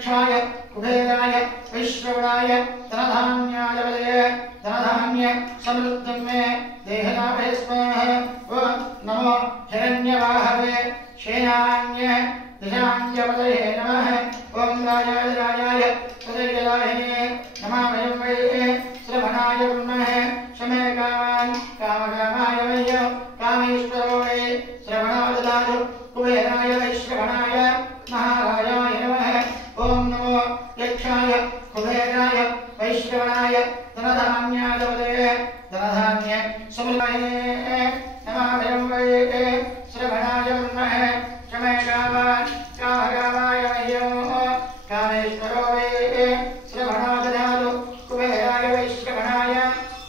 यक्षाय कुबेराय वैश्रवणाय धनधान्याय वदये धनधान्य समृद्धिं मे देहलाभे स्वाहा ओम नमो हिरण्यवाहवे शेनान्य दिशान्यवदये नमः ओम राजाय राजाय तदयदाहिने नमामयं वै श्रवणाय ब्रह्मणे शमे कामान् कामकामाय वै कामेश्वरो वै श्रवणो ददातु कुबेराय वैश्रवणाय महाराजाय नमः ओम नमो यक्षाय कुबेराय वैश्रवणाय धनधान्याय वदये धनधान्य समृद्धये नमामयं वै श्रवणाय ब्रह्मणे शमे कामान् कामकामाय वै कामेश्वरो वै श्रवणो ददातु कुबेराय वैश्रवणाय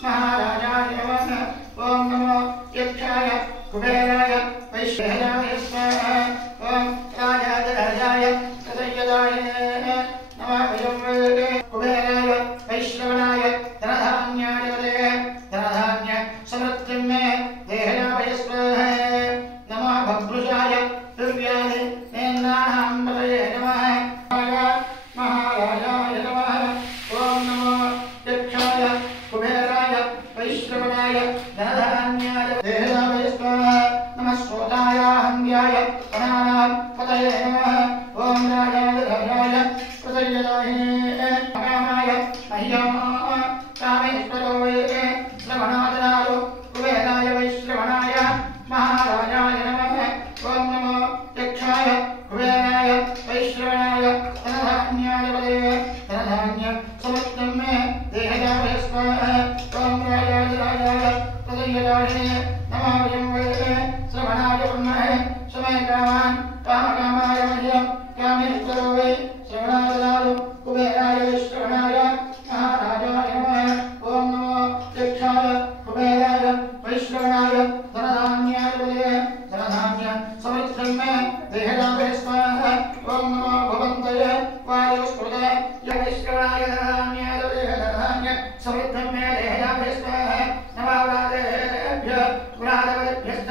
महाराजाय नमः ओम नमो यक्षाय कुबेराय वैश्रवणाय स्वाहा ओम राजाय तदयदाहिने नमामयं वै कुबेराय वैश्रवणाय धनधान्याय वदये धनधान्य समृद्धिं मे देहलाभे स्वाहा नमो भद्रुषाय दिव्याय नेन्नानां वदये नमः महाराजाय नमः ओम नमो यक्षाय कुबेराय वैश्रवणाय धनधान्याय देहलाभे स्वाहा नमः श्रोताय हन्याय गणानां पतये नमः ओम राजाय राजाय प्रसयदाहिने कामाय मह्यं कामेश्वरो वै श्रवणो ददातु कुबेराय वैश्रवणाय महाराजाय नमः ओम नमो यक्षाय कुबेराय वैश्रवणाय धनधान्याय वदये धनधान्य समृद्धिं मे देहलाभे स्वाहा ओम राजाय राजाय तदयदाहिने नमामयं वै श्रवणाय ब्रह्मणे शमे कामान् कामकामाय मह्यं कामेश्वरो वै श्रवणो ददातु कुबेराय वैश्रवणाय महाराजाय नमः ओम नमो यक्षाय कुबेराय वैश्रवणाय धनधान्याय वदये धनधान्य समृद्धिं मे देहलाभे स्वाहा ओम नमो भवन्तये वायुस्पृते वैश्रवणाय धनधान्याय वदये धनधान्य समृद्धिं मे देहलाभे स्वाहा नमो व्रातेभ्यः व्रातवद्भ्यश्च